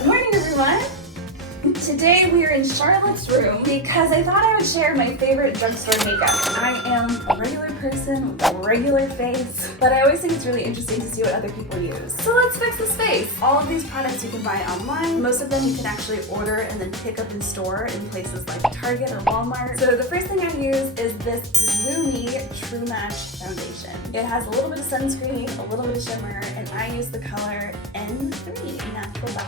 Good morning, everyone. Today we are in Charlotte's room because I thought I would share my favorite drugstore makeup. I am a regular person with a regular face, but I always think it's really interesting to see what other people use. So let's fix this face. All of these products you can buy online. Most of them you can actually order and then pick up in store in places like Target or Walmart. So the first thing I use is this Lumi True Match Foundation. It has a little bit of sunscreen, a little bit of shimmer, and I use the color N3, Natural Black.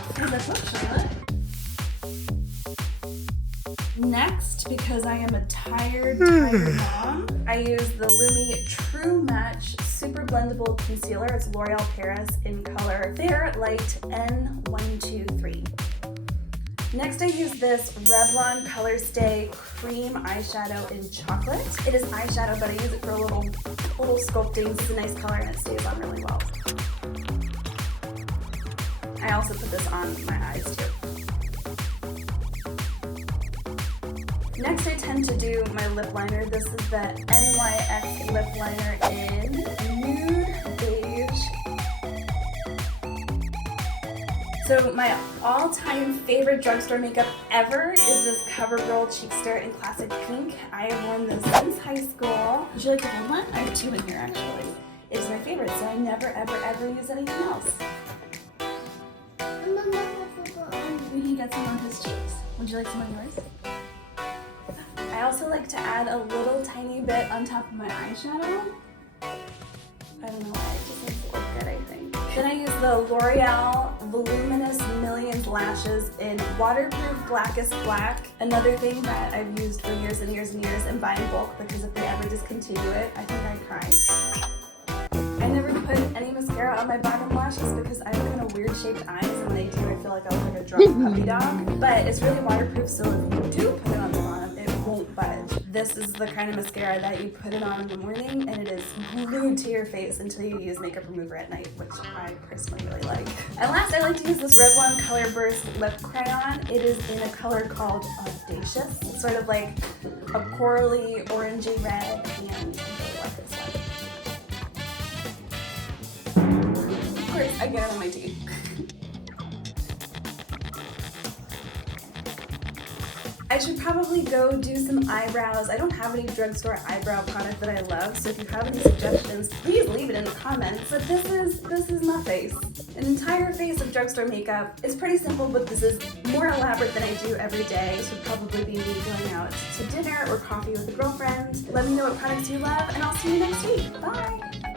Next, because I am a tired mom, I use the Lumi True Match Super-Blendable Concealer. It's L'Oreal Paris in color Fair Light N123. Next, I use this Revlon ColorStay Cream Eyeshadow in Chocolate. It is eyeshadow, but I use it for a little sculpting. It's a nice color and it stays on really well. I also put this on my eyes too. Next, I tend to do my lip liner. This is the NYX lip liner in Nude, Beige. So my all-time favorite drugstore makeup ever is this CoverGirl Cheekster in Classic Pink. I have worn this since high school. Would you like to hold one? I have two in here actually. It's my favorite, so I never, ever use anything else. He gets some on his cheeks. Would you like some on yours? I also like to add a little tiny bit on top of my eyeshadow. I don't know why, it just makes it look good, I think. Then I use the L'Oreal Voluminous Millions Lashes in Waterproof Blackest Black. Another thing that I've used for years and years and years and buy in bulk because if they ever discontinue it, I think I'd cry. I never put any mascara on my bottom lashes because I have kind of weird shaped eyes, and when I do, I feel like I look like a drunk puppy dog. But it's really waterproof, so if you do put it on the bottom, it won't budge. This is the kind of mascara that you put it on in the morning, and it is glued to your face until you use makeup remover at night, which I personally really like. And last, I like to use this Revlon ColorBurst lip crayon. It is in a color called Audacious. It's sort of like a corally, orangey red, and I really like this one. Of course, I get it on my teeth. I should probably go do some eyebrows. I don't have any drugstore eyebrow product that I love, so if you have any suggestions, please leave it in the comments. But this is my face. An entire face of drugstore makeup. It's pretty simple, but this is more elaborate than I do every day. This would probably be me going out to dinner or coffee with a girlfriend. Let me know what products you love, and I'll see you next week. Bye!